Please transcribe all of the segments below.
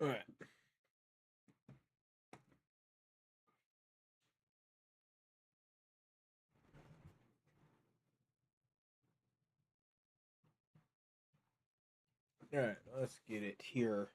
All right. All right, let's get it here.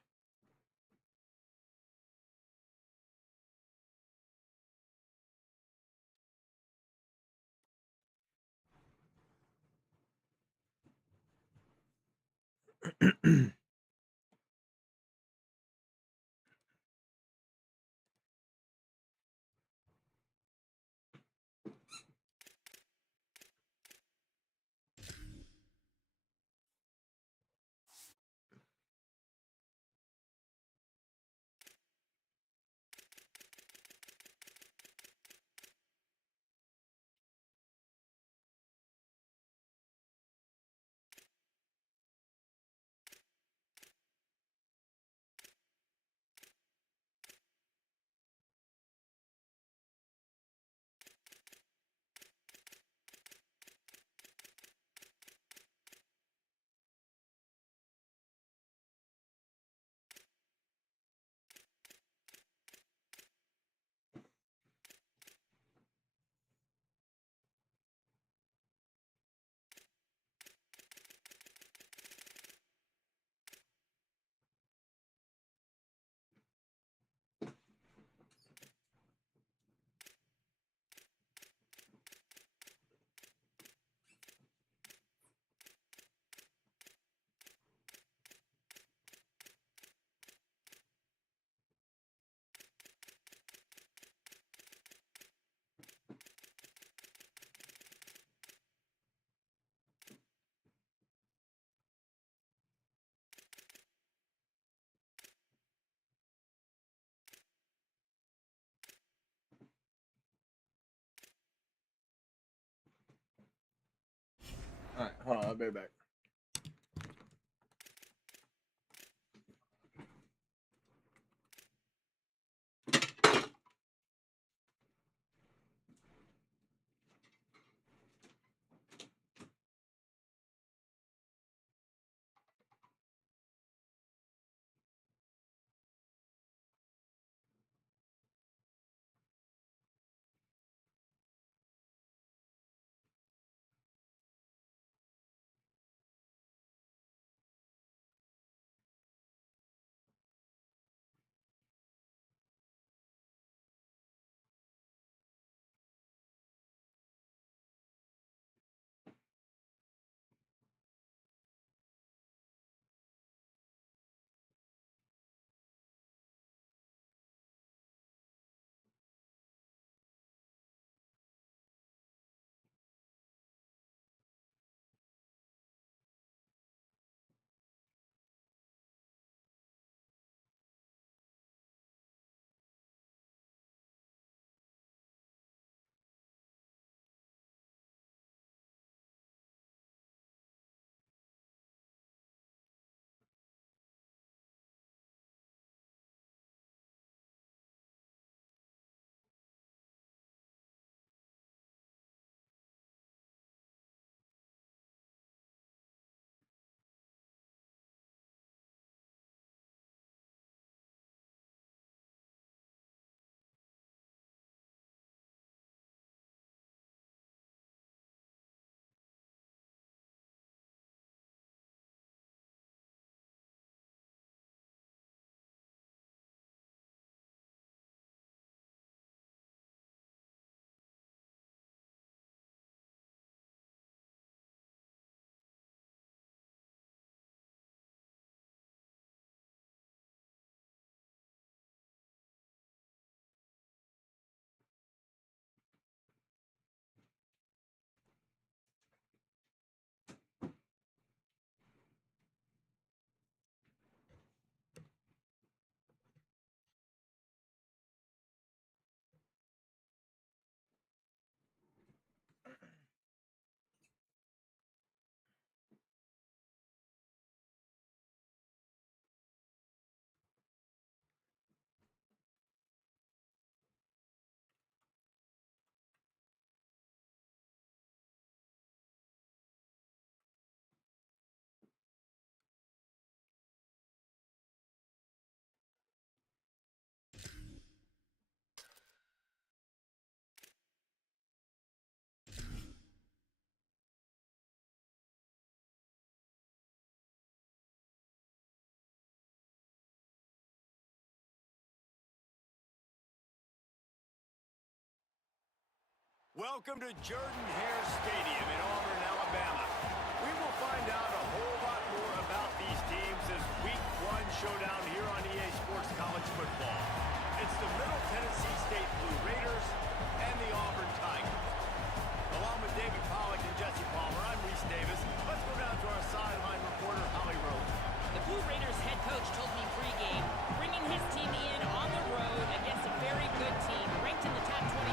All right, hold on, I'll be back. Welcome to Jordan-Hare Stadium in Auburn, Alabama. We will find out a whole lot more about these teams as Week 1 showdown here on EA Sports College Football. It's the Middle Tennessee State Blue Raiders and the Auburn Tigers. Along with David Pollack and Jesse Palmer, I'm Reese Davis. Let's go down to our sideline reporter, Holly Rose. The Blue Raiders head coach told me pregame, bringing his team in on the road against a very good team, ranked in the top 25.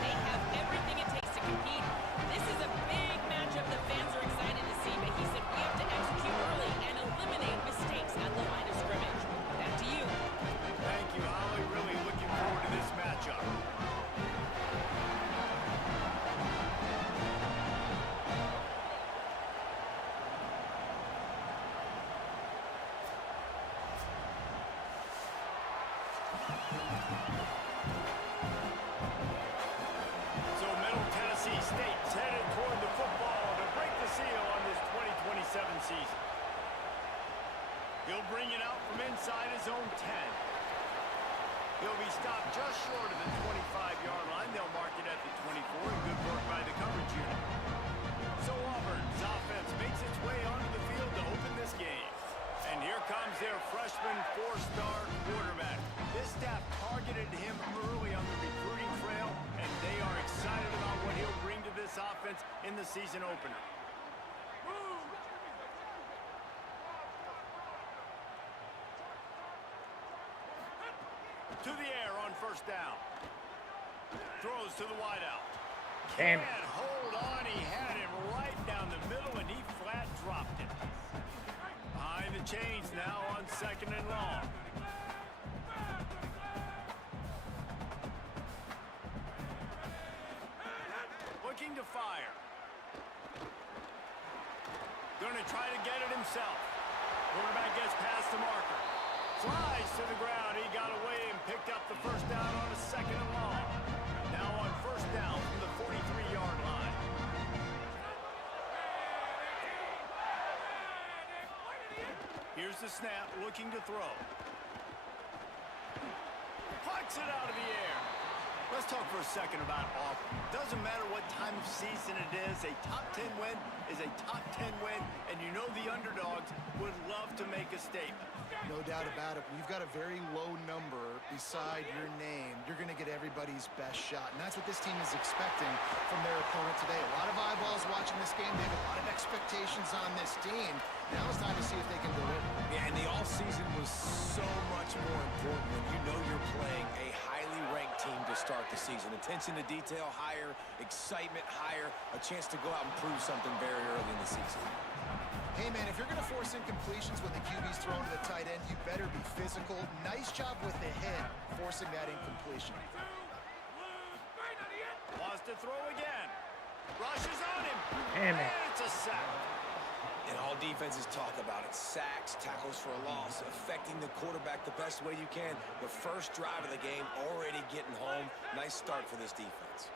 They have everything it takes to compete. This is a big matchup the fans are excited to see, but he said we have to execute early and eliminate mistakes at the line of scrimmage. Back to you. Thank you, Holly. Really looking forward to this matchup. So Middle Tennessee State's headed toward the football to break the seal on this 2027 season. He'll bring it out from inside his own 10. He'll be stopped just short of the 25-yard line. They'll mark it at the 24. Good work by the coverage unit. So Auburn's offense makes its way onto the field to open this game. And here comes their freshman four-star quarterback. This staff targeted him early on the recruiting trail, and they are excited about what he'll bring to this offense in the season opener. To the air on first down. Throws to the wideout. Damn it. Can't hold on. He had him right down the middle, and he flat dropped it. Behind the chains now on 2nd and long. Looking to fire. Going to try to get it himself. Quarterback gets past the marker. Slides to the ground. He got away and picked up the first down on a 2nd and long. Now on first down from the 43-yard line. Here's the snap, looking to throw. Plucks it out of the air. Let's talk for a second about Auburn. Doesn't matter what time of season it is, a top 10 win is a top 10 win, and you know the underdogs would love to make a statement. No doubt about it. When you've got a very low number beside your name, you're going to get everybody's best shot, and that's what this team is expecting from their opponent today. A lot of eyeballs watching this game. They have a lot of expectations on this team. Now it's time to see if they can deliver. Yeah, and the offseason was so much more important when you know you're playing a highly ranked team to start the season. Attention to detail higher, excitement higher, a chance to go out and prove something very early in the season. Hey, man, if you're going to force incompletions when the QB's thrown to the tight end, you better be physical. Nice job with the hit, forcing that incompletion. Wants to throw again. Rushes on him. Damn it. And it's a sack. And all defenses talk about it. Sacks, tackles for a loss, affecting the quarterback the best way you can. The first drive of the game, already getting home. Nice start for this defense.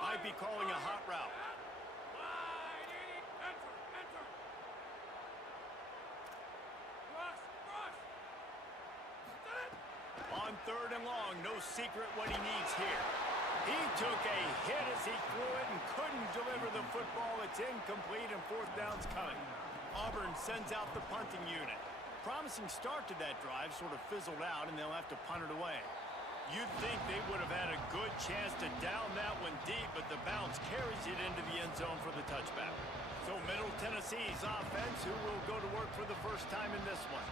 Might be calling a hot route. On 3rd and long, no secret what he needs here. He took a hit as he threw it and couldn't deliver the football. It's incomplete and 4th down's coming. Auburn sends out the punting unit. Promising start to that drive, sort of fizzled out, and they'll have to punt it away. You'd think they would have had a good chance to down that one deep, but the bounce carries it into the end zone for the touchback. So Middle Tennessee's offense, who will go to work for the first time in this one.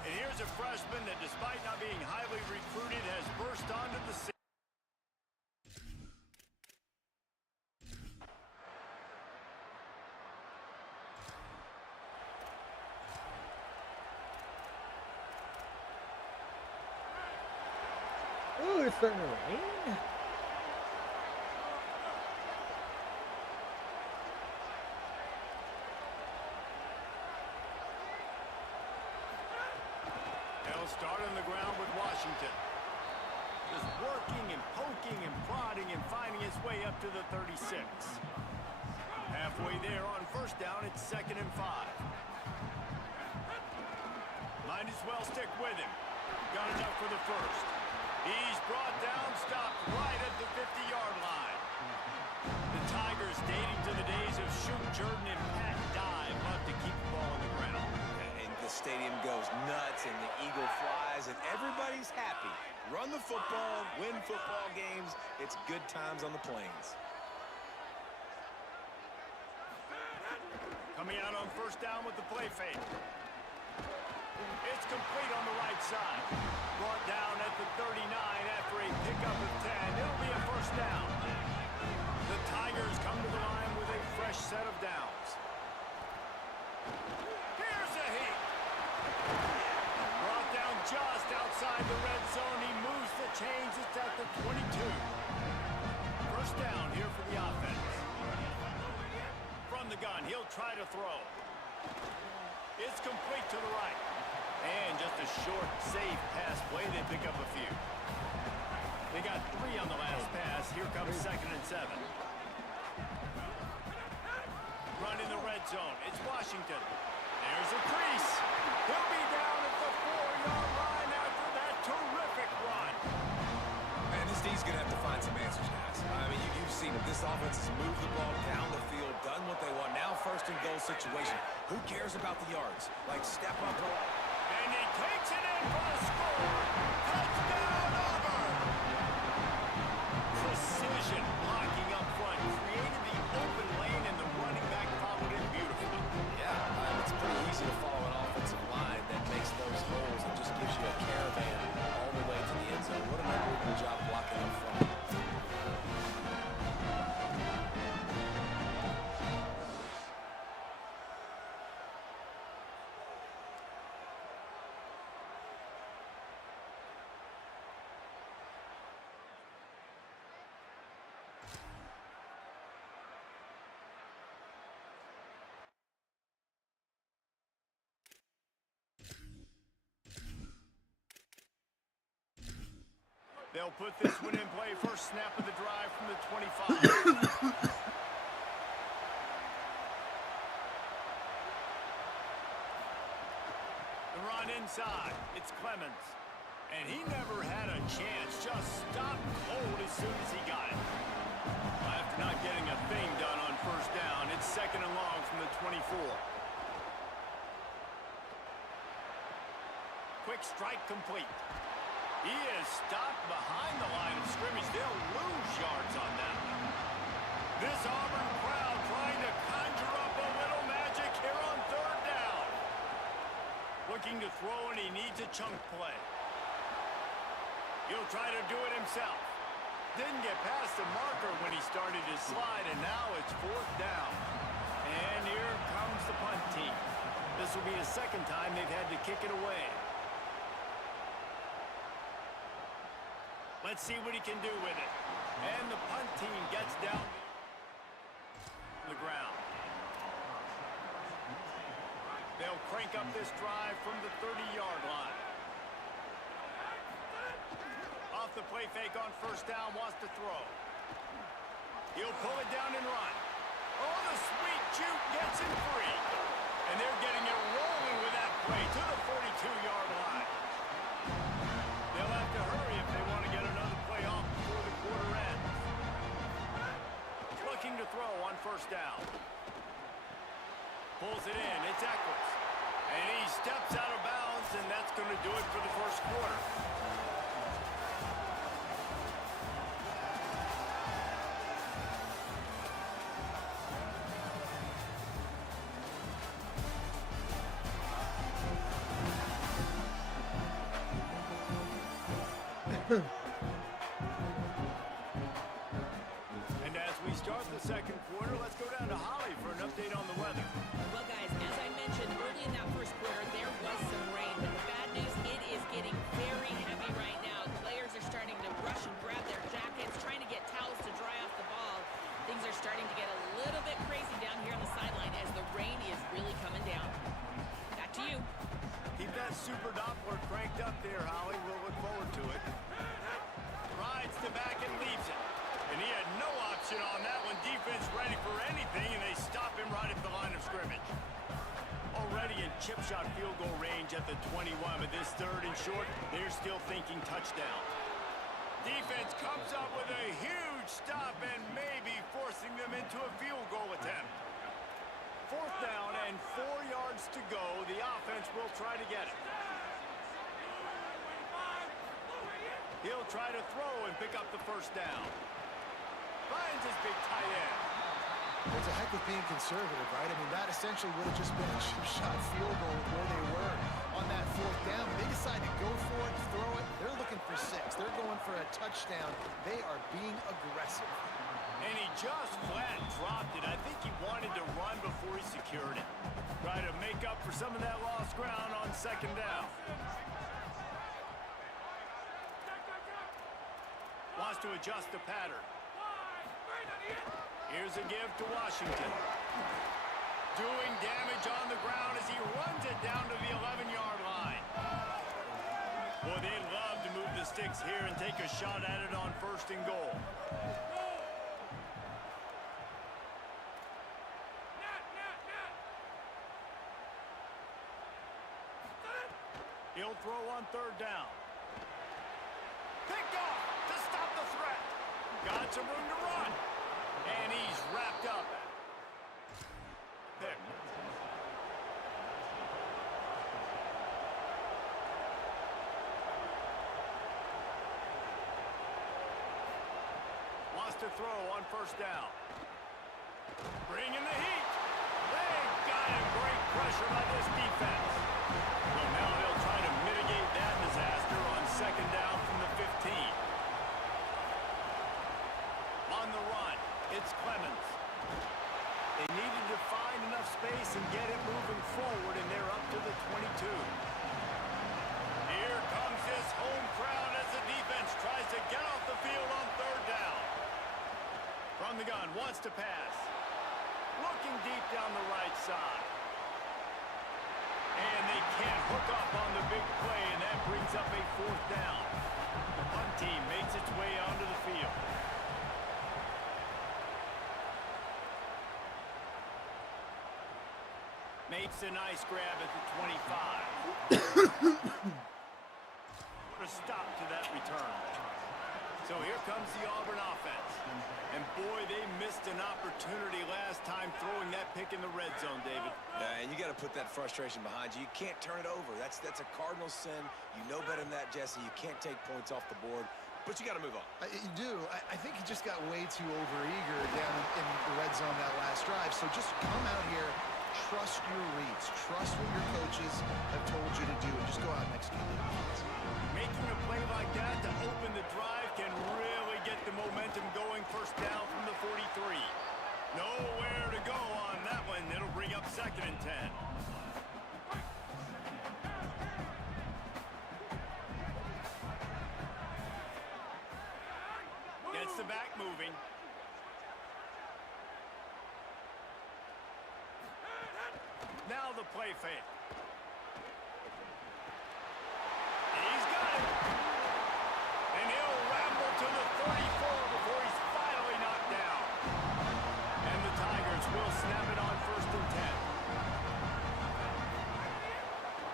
And here's a freshman that, despite not being highly recruited, has burst onto the scene. Ooh, it's starting to rain. They'll start on the ground with Washington. Just working and poking and prodding and finding his way up to the 36. Halfway there on first down, it's 2nd and 5. Might as well stick with him. Got enough for the first. He's brought down, stopped right at the 50-yard line. The Tigers, dating to the days of Shoot Jordan and Pat Dye, love to keep the ball on the ground. And the stadium goes nuts, and the eagle flies, and everybody's happy. Run the football, win football games. It's good times on the plains. Coming out on first down with the play fake. It's complete on the right side. Brought down at the 39 after a pickup of 10. It'll be a first down. The Tigers come to the line with a fresh set of downs. Here's a heat. Brought down just outside the red zone. He moves the chains. It's at the 22. First down here for the offense. From the gun, he'll try to throw. It's complete to the right. And just a short, safe pass play. They pick up a few. They got 3 on the last pass. Here comes 2nd and 7. Run in the red zone. It's Washington. There's a crease. He'll be down at the 4-yard line after that terrific run. Man, this D's going to have to find some answers, guys. I mean, you've seen it. This offense has moved the ball down the field, done what they want. Now first and goal situation. Who cares about the yards? Like, step up. And he takes it in for the score. Touchdown, Auburn! Precision blocking up front. Created the open lane, and the running back followed it beautifully. Yeah, it's pretty easy to follow an offensive line that makes those holes and just gives you a caravan all the way to the end zone. What an unbelievable job blocking up front. They'll put this one in play. First snap of the drive from the 25. The run inside. It's Clemens. And he never had a chance. Just stopped cold as soon as he got it. After not getting a thing done on first down, it's 2nd and long from the 24. Quick strike complete. He is stopped behind the line of scrimmage. They'll lose yards on that one. This Auburn crowd trying to conjure up a little magic here on 3rd down. Looking to throw, and he needs a chunk play. He'll try to do it himself. Didn't get past the marker when he started his slide, and now it's 4th down. And here comes the punt team. This will be the 2nd time they've had to kick it away. Let's see what he can do with it. And the punt team gets down on the ground. They'll crank up this drive from the 30-yard line. Off the play fake on first down, wants to throw. He'll pull it down and run. Oh, the sweet juke gets him free. And they're getting it rolling with that play to the 42-yard line. They'll have to hurry if they want to get another play off before the quarter ends. Looking to throw on first down. Pulls it in. It's Eccles. And he steps out of bounds, and that's going to do it for the first quarter. And as we start the second quarter, let's go down to Holly for an update on the weather. Well, guys, as I mentioned early in that first quarter, there was some rain. But the bad news, it is getting very heavy right now. Players are starting to rush and grab their jackets, trying to get towels to dry off the ball. Things are starting to get a little bit crazy down here on the sideline as the rain is really coming down. Back to you. Keep that super Doppler cranked up there, Holly. We'll look forward to it. Rides the back and leaves it. And he had no option on that one. Defense ready for anything, and they stop him right at the line of scrimmage. Already in chip shot field goal range at the 21, but this 3rd and short, they're still thinking touchdown. Defense comes up with a huge stop and maybe forcing them into a field goal attempt. 4th down and 4 yards to go. The offense will try to get it. He'll try to throw and pick up the 1st down. Finds his big tight end. It's a heck of being conservative, right? I mean, that essentially would have just been a chip shot field goal with where they were on that 4th down. They decide to go for it, throw it. They're looking for 6. They're going for a touchdown. They are being aggressive. And he just flat dropped it. I think he wanted to run before he secured it. Try to make up for some of that lost ground on 2nd down. Wants to adjust the pattern. Here's a give to Washington. Doing damage on the ground as he runs it down to the 11-yard line. Boy, they'd love to move the sticks here and take a shot at it on 1st and goal. He'll throw on 3rd down. Picked off to stop the threat. Got some room to run. And he's wrapped up. Pick. Wants to throw on 1st down. Bringing the heat. They got him. Great pressure by this defense. Well, now they'll try to mitigate that disaster on 2nd down from the 15. On the run, it's Clemens. They needed to find enough space and get it moving forward, and they're up to the 22. Here comes this home crowd as the defense tries to get off the field on 3rd down. From the gun, wants to pass. Looking deep down the right side. And they can't hook up on the big play, and that brings up a 4th down. The punt team makes its way onto the field. Makes a nice grab at the 25. Put a stop to that return. So here comes the Auburn offense. And boy, they missed an opportunity last time throwing that pick in the red zone, David. Yeah, and you got to put that frustration behind you. You can't turn it over. That's a cardinal sin. You know better than that, Jesse. You can't take points off the board. But you got to move on. You do. I think he just got way too overeager down in the red zone that last drive. So just come out here, trust your reads, trust what your coaches have told you to do, and just go out and execute it. Making a play like that to open the drive can really get the momentum going. 1st down from the 43. Nowhere to go on that one. It'll bring up 2nd and 10. Gets the back moving. Now the play fake. He's got it. And he'll ramble to the 34 before he's finally knocked down. And the Tigers will snap it on 1st and 10.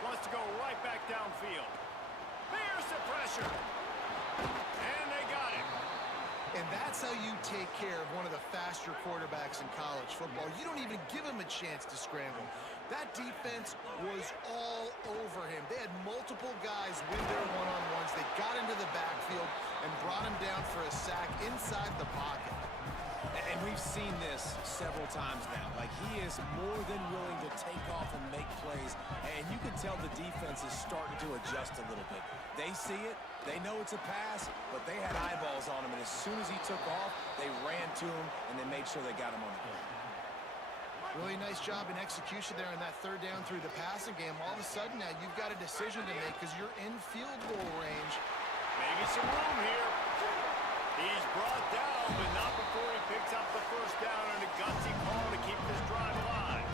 Wants to go right back downfield. There's the pressure. And they got him. And that's how you take care of one of the faster quarterbacks in college football. You don't even give him a chance to scramble. That defense was all over him. They had multiple guys win their one-on-ones. They got into the backfield and brought him down for a sack inside the pocket. And we've seen this several times now. Like, he is more than willing to take off and make plays. And you can tell the defense is starting to adjust a little bit. They see it. They know it's a pass, but they had eyeballs on him. And as soon as he took off, they ran to him, and they made sure they got him on the ground. Really nice job in execution there in that 3rd down through the passing game. All of a sudden now you've got a decision to make because you're in field goal range. Maybe some room here. He's brought down, but not before he picks up the 1st down and a gutsy call to keep this drive alive.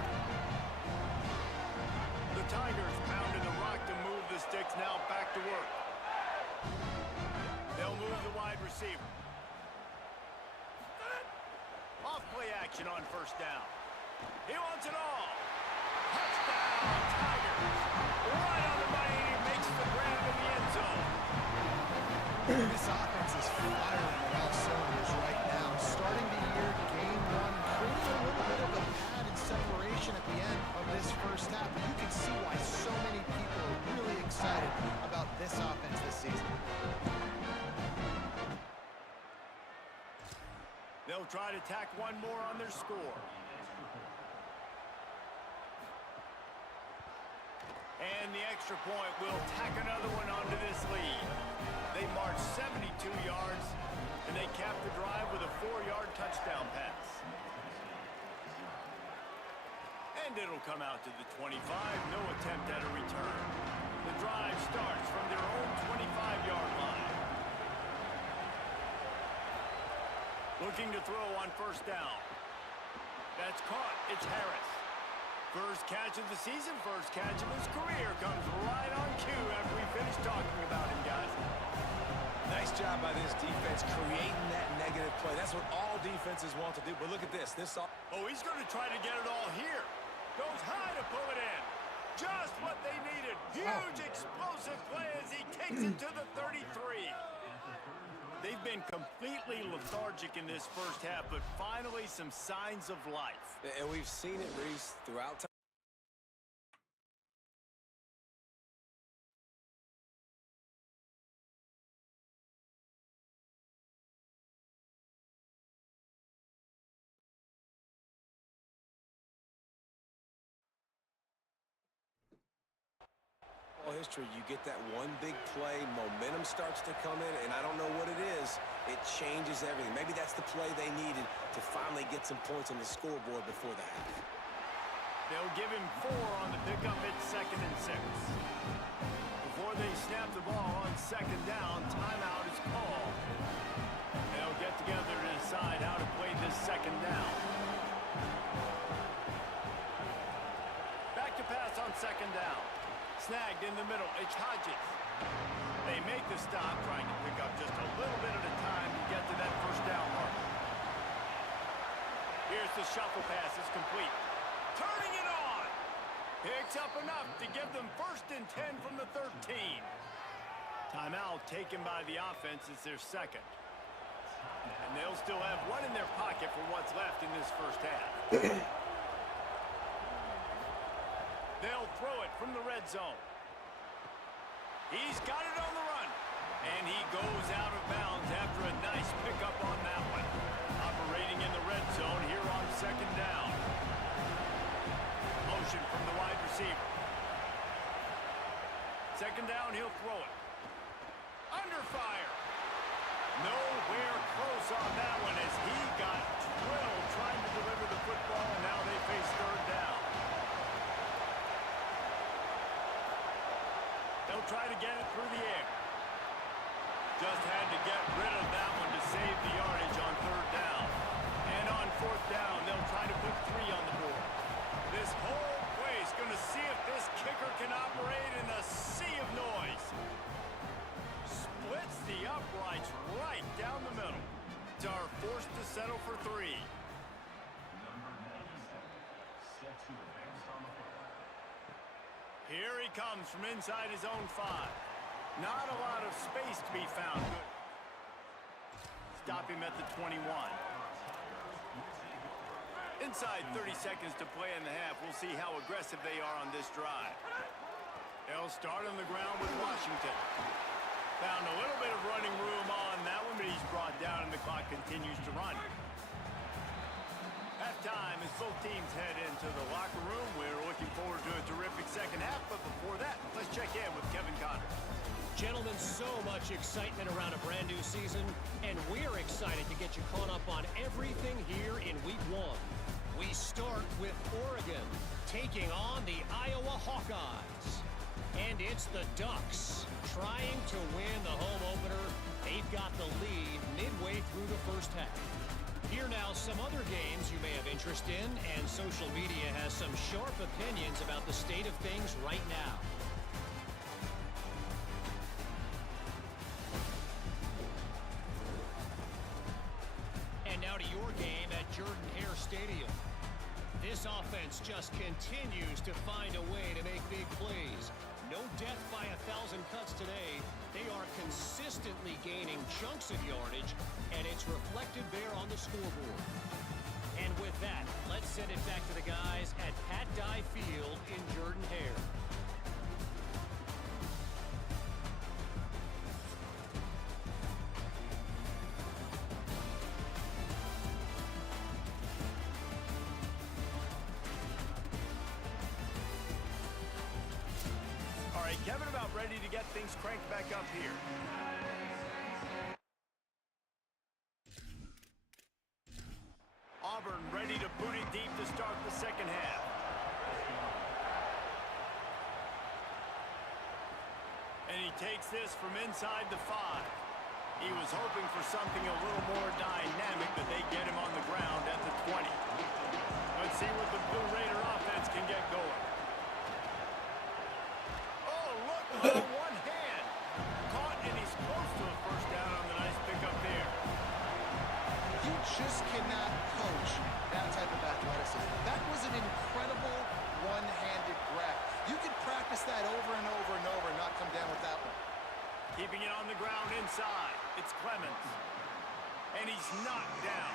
The Tigers pounding the rock to move the sticks, now back to work. They'll move the wide receiver. Off play action on 1st down. He wants it all. Touchdown, Tigers. Right on the money, and he makes the grab in the end zone. This offense is firing on all cylinders right now. that, you can see why so many people are really excited about this offense this season. They'll try to tack one more on their score. And the extra point will tack another one onto this lead. They march 72 yards, and they cap the drive with a 4-yard touchdown pass. And it'll come out to the 25, no attempt at a return. The drive starts from their own 25-yard line. Looking to throw on first down. That's caught. It's Harris. First catch of the season, first catch of his career. Comes right on cue after we finish talking about him, guys. Nice job by this defense creating that negative play. That's what all defenses want to do. But look at this. Oh, he's going to try to get it all here. Goes high to pull it in. Just what they needed. Huge explosive play as he takes it to the 33. They've been completely lethargic in this first half, but finally some signs of life. And we've seen it, Reese, throughout time. History, you get that one big play, momentum starts to come in, and I don't know what it is. It changes everything. Maybe that's the play they needed to finally get some points on the scoreboard before the half. They'll give him 4 on the pickup at 2nd and 6. Before they snap the ball on 2nd down, timeout is called. They'll get together to decide how to play this 2nd down. Back to pass on 2nd down. Snagged in the middle, it's Hodges. They make the stop, trying to pick up just a little bit at a time to get to that first down mark. Here's the shuffle pass, it's complete. Turning it on! Picks up enough to give them 1st and 10 from the 13. Timeout taken by the offense, it's their 2nd. And they'll still have one in their pocket for what's left in this first half. They'll throw it from the red zone. He's got it on the run. And he goes out of bounds after a nice pickup on that one. Operating in the red zone here on 2nd down. Motion from the wide receiver. 2nd down, he'll throw it. Under fire. Nowhere close on that one as he got drilled trying to deliver the football, and now they face 3rd down. They'll try to get it through the air. Just had to get rid of that one to save the yardage on 3rd down. And on 4th down, they'll try to put 3 on the board. This whole place going to see if this kicker can operate in a sea of noise. Splits the uprights right down the middle. Are forced to settle for 3. Here he comes from inside his own 5. Not a lot of space to be found. Stop him at the 21. Inside 30 seconds to play in the half. We'll see how aggressive they are on this drive. They'll start on the ground with Washington. Found a little bit of running room on that one, but he's brought down and the clock continues to run. Halftime as both teams head into the locker room. We're looking forward to a terrific second half, but before that, let's check in with Kevin Conner. Gentlemen, so much excitement around a brand new season, and we're excited to get you caught up on everything here in Week 1. We start with Oregon taking on the Iowa Hawkeyes. And it's the Ducks trying to win the home opener. They've got the lead midway through the first half. Here now some other games you may have interest in, and social media has some sharp opinions about the state of things right now. And now to your game at Jordan-Hare Stadium. This offense just continues to find a way to make big plays. No death by 1,000 cuts today. They are consistently gaining chunks of yardage, and it's reflected there on the scoreboard. And with that, let's send it back to the guys at Pat Dye Field in Jordan-Hare. All right, Kevin, about ready to get things cranked back up here. Auburn ready to boot it deep to start the second half. And he takes this from inside the 5. He was hoping for something a little more dynamic, but they get him on the ground at the 20. Let's see what the Blue Raider offense can get going. Oh, look, on one hand. Caught, and he's close to a first down on the nice pickup there. You just cannot coach that type of athleticism. That was an incredible one-handed grab. You could practice that over and over and over and not come down with that one. Keeping it on the ground inside. It's Clemens. And he's knocked down.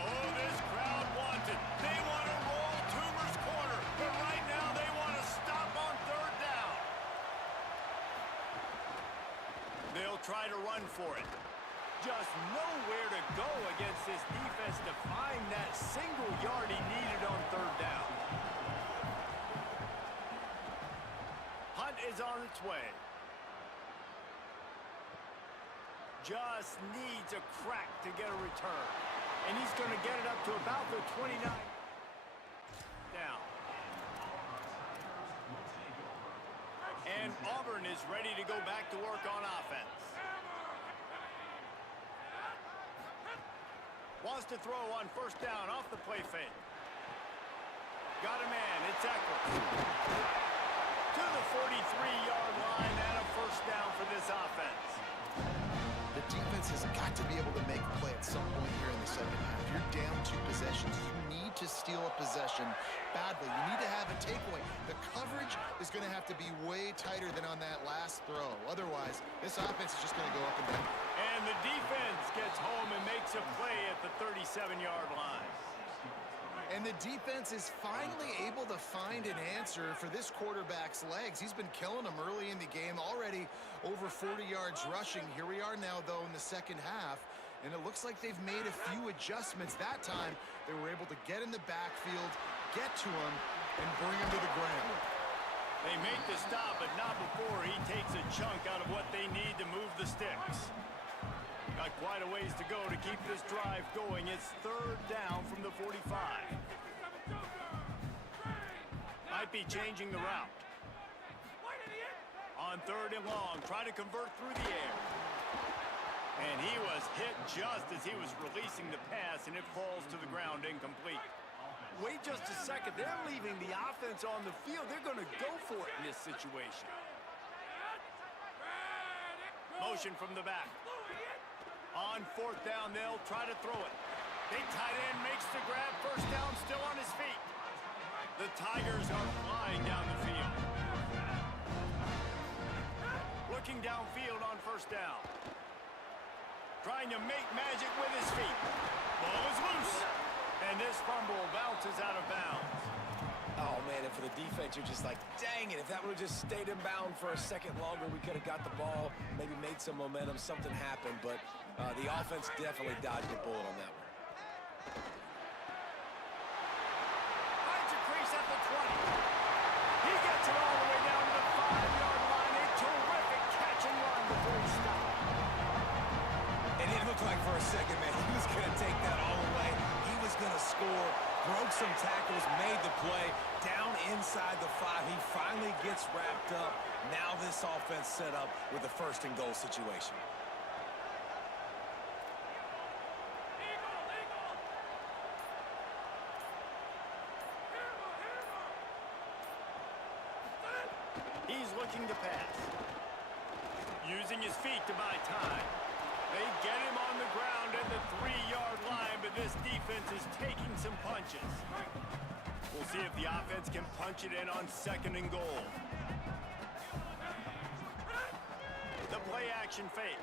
Oh, this crowd wants it. They want to roll Toomer's corner. But right now they want to stop on third down. They'll try to run for it. Just nowhere to go against this defense to find that single yard he needed on third down. Hunt is on its way. Just needs a crack to get a return. And he's going to get it up to about the 29 down. And Auburn is ready to go back to work on offense. Wants to throw on first down off the play fake. Got a man. It's Eckler. To the 43-yard line and a first down for this offense. The defense has got to be able to make a play at some point here in the second half. You're down 2 possessions. You need to steal a possession badly. You need to have a takeaway. The coverage is going to have to be way tighter than on that last throw. Otherwise, this offense is just going to go up and down. And the defense gets home and makes a play at the 37-yard line. And the defense is finally able to find an answer for this quarterback's legs. He's been killing them early in the game, already over 40 yards rushing. Here we are now, though, in the second half, and it looks like they've made a few adjustments. That time, they were able to get in the backfield, get to him, and bring him to the ground. They make the stop, but not before he takes a chunk out of what they need to move the sticks. Got quite a ways to go to keep this drive going. It's third down from the 45. Might be changing the route. On third and long, try to convert through the air. And he was hit just as he was releasing the pass, and it falls to the ground incomplete. Wait just a second. They're leaving the offense on the field. They're going to go for it in this situation. Motion from the back. On fourth down, they'll try to throw it. Big tight end makes the grab. First down, still on his feet. The Tigers are flying down the field. Looking downfield on first down. Trying to make magic with his feet. Ball is loose. And this fumble bounces out of bounds. Oh, man, and for the defense, you're just like, dang it, if that would have just stayed in bound for a second longer, we could have got the ball, maybe made some momentum, something happened, but the offense definitely dodged a bullet on that one. Finds a crease at the 20. He gets it all the way down to the 5-yard line. A terrific catch and run before he stopped. And it looked like for a second, man, he was going to take that all the way. He was going to score. Broke some tackles, made the play, down inside the 5. He finally gets wrapped up. Now this offense set up with a first-and-goal situation. He's looking to pass. Using his feet to buy time. They get him on the ground at the 3-yard line, but this defense is taking some punches. We'll see if the offense can punch it in on second and goal. The play action fake.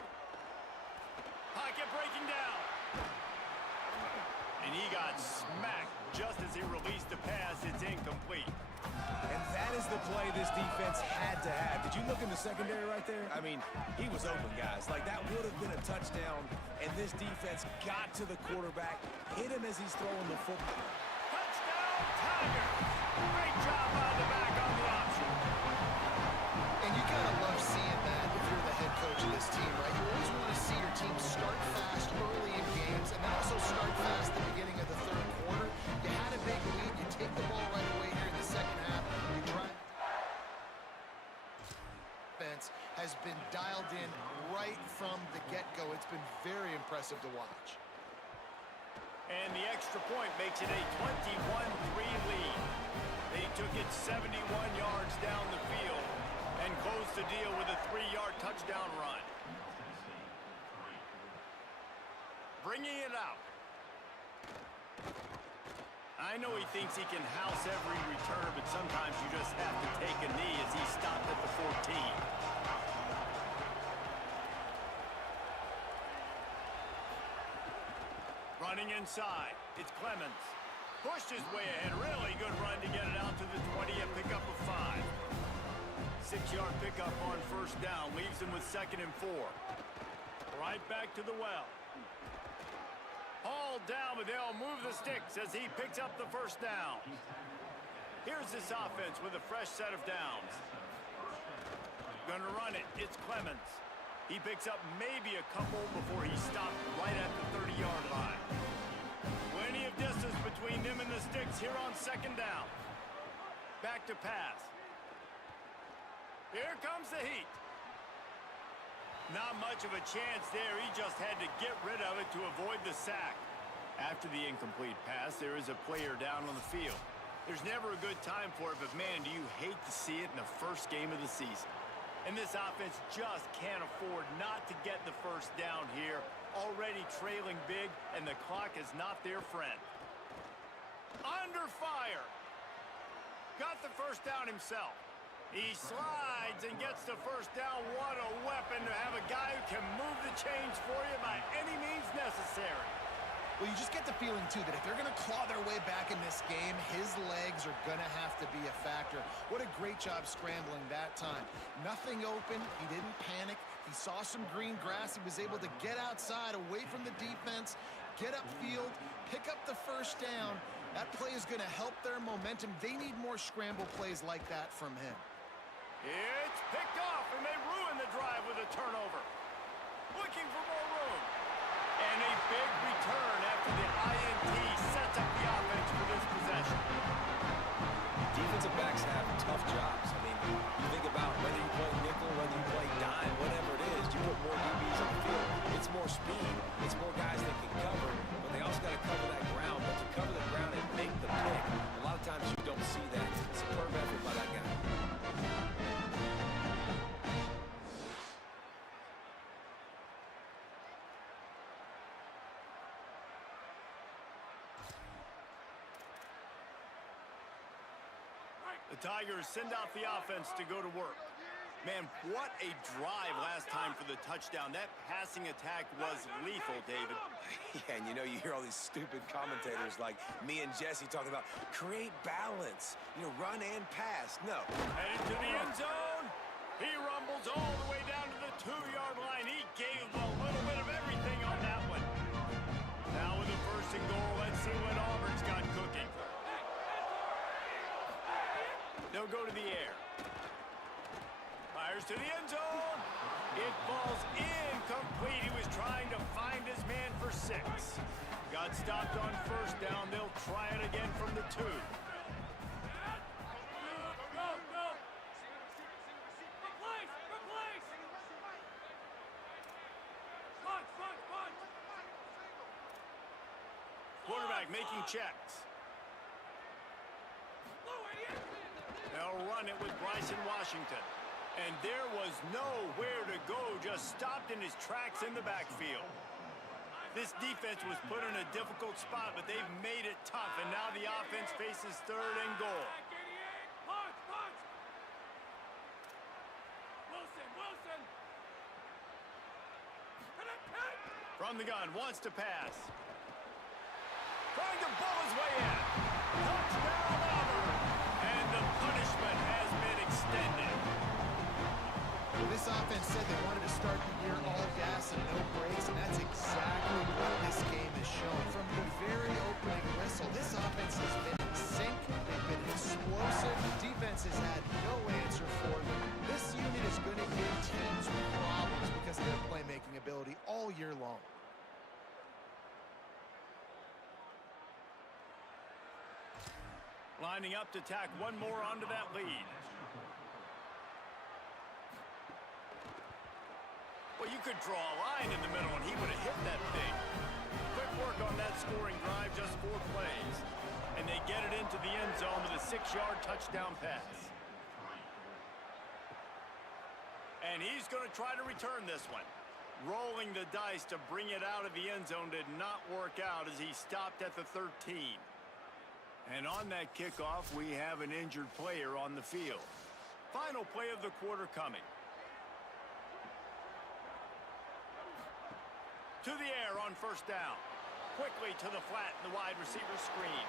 Pocket breaking down. And he got smacked just as he released the pass. It's incomplete. And that is the play this defense had to have. Did you look in the secondary right there? I mean, he was open, guys. Like, that would have been a touchdown, and this defense got to the quarterback, hit him as he's throwing the football. Touchdown, Tigers! Great job by the back on the option. And you gotta love seeing that if you're the head coach of this team, right? You always want to see your team start fast early in games and then also start fast at the beginning of the third quarter. You had a big lead. You take the ball right away here in the second half. You try. Defense has been dialed in right from the get-go. It's been very impressive to watch. And the extra point makes it a 21-3 lead. They took it 71 yards down the field and closed the deal with a 3-yard touchdown run. Bringing it out. I know he thinks he can house every return, but sometimes you just have to take a knee as he stopped at the 14. Running inside, it's Clemens. Pushed his way ahead, really good run to get it out to the 20 and pick up a 5. 6-yard pickup on first down, leaves him with 2nd and 4. Right back to the well. Hauled down, but they'll move the sticks as he picks up the first down. Here's this offense with a fresh set of downs. Gonna run it, it's Clemens. He picks up maybe a couple before he stopped right at the 30-yard line. Plenty of distance between them and the sticks here on 2nd down. Back to pass. Here comes the heat. Not much of a chance there. He just had to get rid of it to avoid the sack. After the incomplete pass, there is a player down on the field. There's never a good time for it, but man, do you hate to see it in the first game of the season. And this offense just can't afford not to get the first down here. Already trailing big, and the clock is not their friend. Under fire. Got the first down himself. He slides and gets the first down. What a weapon to have a guy who can move the chains for you by any means necessary. Well, you just get the feeling, too, that if they're going to claw their way back in this game, his legs are going to have to be a factor. What a great job scrambling that time. Nothing open. He didn't panic. He saw some green grass. He was able to get outside, away from the defense, get upfield, pick up the first down. That play is going to help their momentum. They need more scramble plays like that from him. It's picked off, and they ruin the drive with a turnover. Looking for more room. And a big return after the INT sets up the offense for this possession. Defensive backs have tough jobs. I mean, you think about whether you play nickel, whether you play dime, whatever it is, you put more DBs on the field. It's more speed. It's more guys that can cover, but they also got to cover that ground. But to cover the ground and make the pick, a lot of times you don't see that. Superb effort by that guy. The Tigers send out the offense to go to work. Man, what a drive last time for the touchdown. That passing attack was lethal, David. Yeah, and you hear all these stupid commentators like me and Jesse talking about create balance, run and pass. No. Headed to the end zone. He rumbles all the way down to the 2-yard line. He gave a little bit of everything on that one. Now with the 1st and goal, let's see what Auburn's got cooking. They'll go to the air. Fires to the end zone. It falls incomplete. He was trying to find his man for 6. Got stopped on first down. They'll try it again from the 2. Quarterback making checks. They'll run it with Bryson Washington. And there was nowhere to go, just stopped in his tracks in the backfield. This defense was put in a difficult spot, but they've made it tough, and now the offense faces 3rd and goal. From the gun, wants to pass. trying to bull his way in. Touchdown, Auburn. And the punishment has been extended. Well, this offense said they wanted to start the year all gas and no brakes, and that's exactly what this game has shown. From the very opening whistle, this offense has been in sync. They've been explosive. Defense has had no answer for them. This unit is going to give teams problems because of their playmaking ability all year long. Lining up to tack one more onto that lead. Well, you could draw a line in the middle, and he would have hit that thing. Quick work on that scoring drive, just 4 plays. And they get it into the end zone with a 6-yard touchdown pass. And he's going to try to return this one. Rolling the dice to bring it out of the end zone did not work out as he stopped at the 13. And on that kickoff, we have an injured player on the field. Final play of the quarter coming. To the air on first down. Quickly to the flat in the wide receiver screen.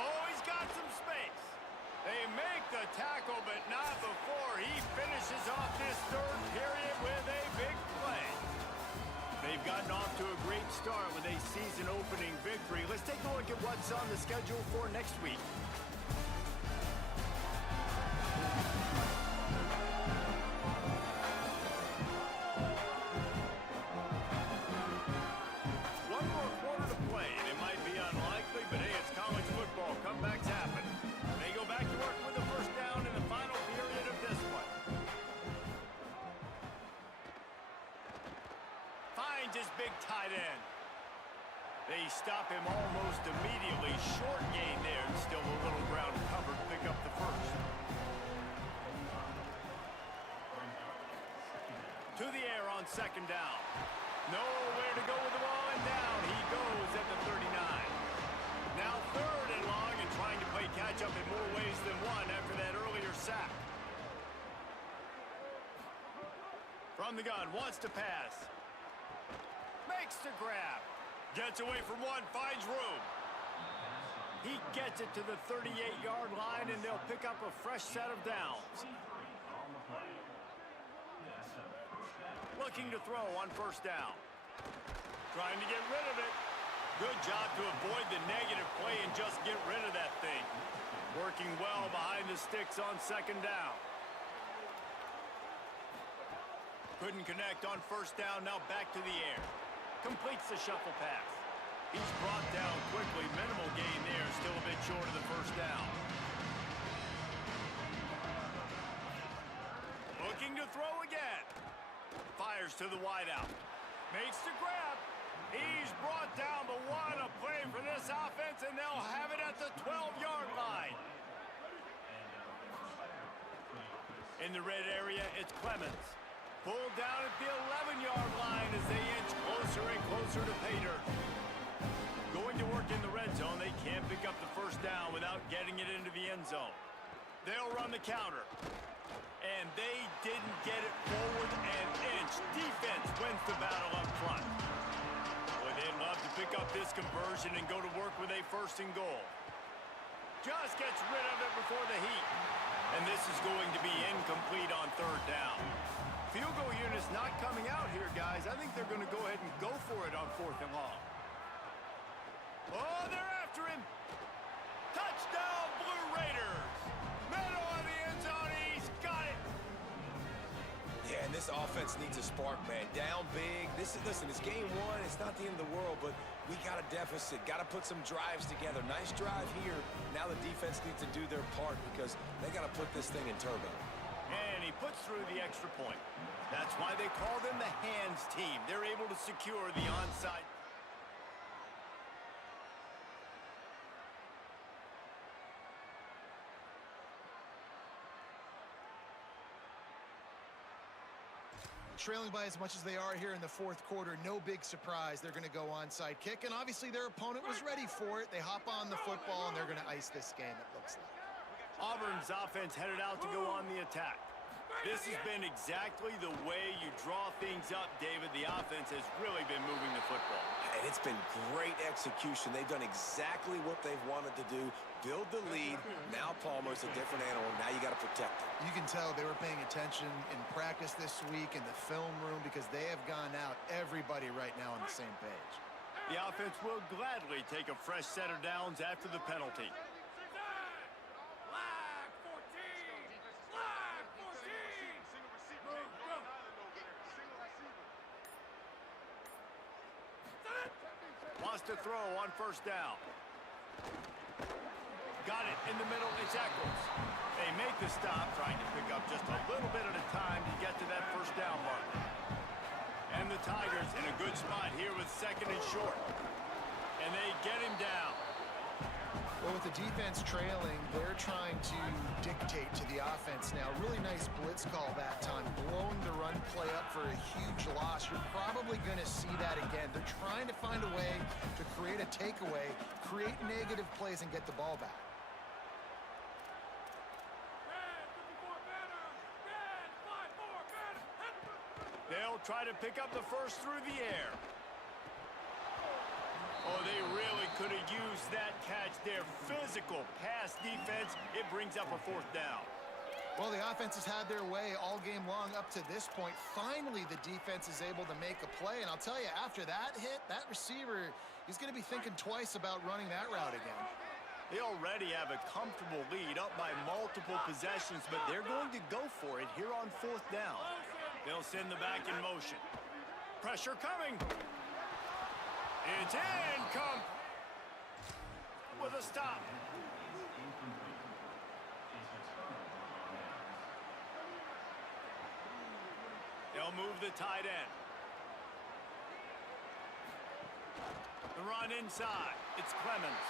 Oh, he's got some space. They make the tackle, but not before he finishes off this third period with a big play. They've gotten off to a great start with a season-opening victory. Let's take a look at what's on the schedule for next week. One more quarter to play, and it might be unlikely, but hey, it's college football. Comebacks happen. They go back to work with the first down in the final period of this one. Finds his big tight end. They stop him almost immediately. Short gain there, and still a little ground covered. Pick up the first. To the air on second down. Nowhere to go with the ball, and down he goes at the 39. Now third and long, and trying to play catch-up in more ways than one after that earlier sack. From the gun, wants to pass. Makes the grab. Gets away from one, finds room. He gets it to the 38-yard line, and they'll pick up a fresh set of downs. Looking to throw on first down. Trying to get rid of it. Good job to avoid the negative play and just get rid of that thing. Working well behind the sticks on second down. Couldn't connect on first down, now back to the air. Completes the shuffle pass. He's brought down quickly. Minimal gain there, still a bit short of the first down. Looking to throw again. Fires to the wideout. Makes the grab. He's brought down, but what a play for this offense, and they'll have it at the 12-yard line. In the red area, it's Clemens. Pulled down at the 11-yard line as they inch closer and closer to pay dirt. Going to work in the red zone, they can't pick up the first down without getting it into the end zone. They'll run the counter. And they didn't get it forward an inch. Defense wins the battle up front. Boy, they'd love to pick up this conversion and go to work with a first and goal. Just gets rid of it before the heat. And this is going to be incomplete on third down. Field goal unit's not coming out here, guys. I think they're going to go ahead and go for it on fourth and long. Oh, they're after him. Touchdown, Blue Raiders. Middle of the end zone. He's got it. Yeah, and this offense needs a spark, man. Down big. Listen, it's game one. It's not the end of the world, but we got a deficit. Got to put some drives together. Nice drive here. Now the defense needs to do their part because they got to put this thing in turbo. And he puts through the extra point. That's why they call them the hands team. They're able to secure the onside. Trailing by as much as they are here in the fourth quarter, no big surprise. They're going to go onside kick, and obviously their opponent was ready for it. They hop on the football, and they're going to ice this game, it looks like. Auburn's offense headed out to go on the attack. This has been exactly the way you draw things up, David. The offense has really been moving the football. And it's been great execution. They've done exactly what they've wanted to do. Build the lead. Now Palmer's a different animal. Now you got to protect him. You can tell they were paying attention in practice this week in the film room because they have gone out, everybody right now on the same page. The offense will gladly take a fresh set of downs after the penalty. Wants to throw on first down. Got it in the middle. It's Eccles. They make the stop, trying to pick up just a little bit at a time to get to that first down mark. And the Tigers in a good spot here with second and short. And they get him down. Well, with the defense trailing, they're trying to dictate to the offense now. Really nice blitz call that time, blowing the run play up for a huge loss. You're probably going to see that again. They're trying to find a way to create a takeaway, create negative plays, and get the ball back. They'll try to pick up the first through the air. Oh, they really could have used that catch there. Physical pass defense. It brings up a fourth down. Well, the offense has had their way all game long up to this point. Finally, the defense is able to make a play. And I'll tell you, after that hit, that receiver, he's going to be thinking twice about running that route again. They already have a comfortable lead up by multiple possessions, but they're going to go for it here on fourth down. They'll send the back in motion. Pressure coming. It's in. Come with a stop. They'll move the tight end. The run inside. It's Clemens.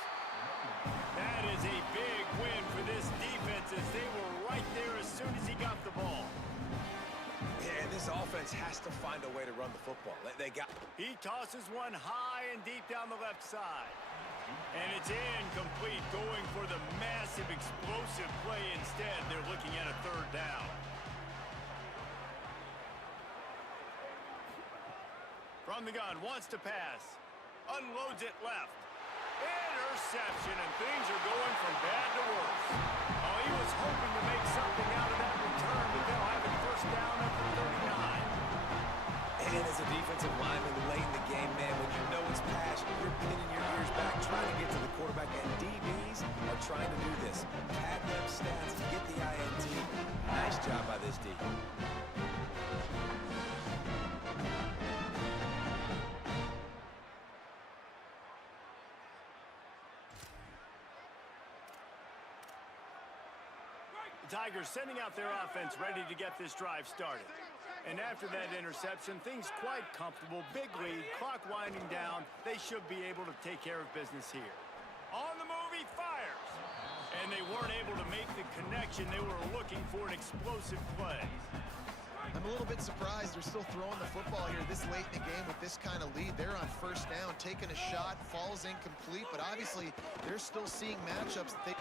That is a big win for this defense as they were right there as soon as he got the ball. Yeah, and this offense has to find a way to run the football. He tosses one high and deep down the left side. And it's incomplete, going for the massive explosive play instead. They're looking at a third down. From the gun, wants to pass. Unloads it left. Interception, and things are going from bad to worse. Oh, he was hoping to make something out of that return, but they'll have it first down at the 39. And as a defensive lineman late in the game, man, when you know it's pass, you're pinning your ears back, trying to get to the quarterback, and DBs are trying to do this. Pad them stats, get the INT. Nice job by this D. Tigers sending out their offense ready to get this drive started. And after that interception, things quite comfortable. Big lead, clock winding down. They should be able to take care of business here. On the move, he fires. And they weren't able to make the connection. They were looking for an explosive play. I'm a little bit surprised they're still throwing the football here this late in the game with this kind of lead. They're on first down, taking a shot, falls incomplete, but obviously they're still seeing matchups that they...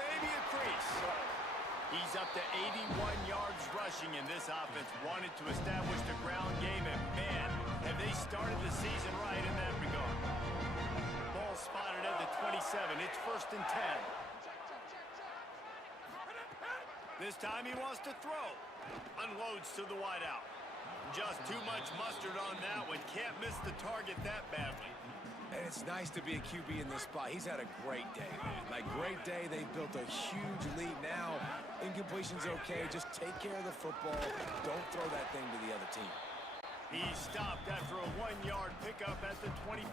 Maybe a crease. He's up to 81 yards rushing, and this offense wanted to establish the ground game, and man, have they started the season right in that regard. Ball spotted at the 27. It's first and 10. This time he wants to throw. Unloads to the wideout. Just too much mustard on that one. Can't miss the target that badly. And it's nice to be a QB in this spot. He's had a great day, man. Like, great day. They've built a huge lead now. Incompletion's okay. Just take care of the football. Don't throw that thing to the other team. He stopped after a 1-yard pickup at the 25.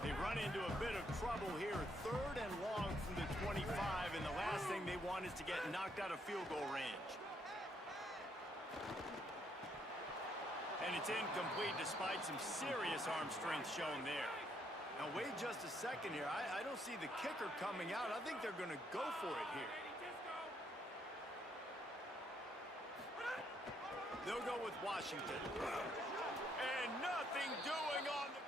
They run into a bit of trouble here. Third and long from the 25, and the last thing they want is to get knocked out of field goal range. And it's incomplete despite some serious arm strength shown there. Now, wait just a second here. I don't see the kicker coming out. I think they're going to go for it here. They'll go with Washington. And nothing doing on the...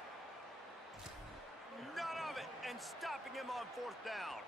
None of it. And stopping him on fourth down.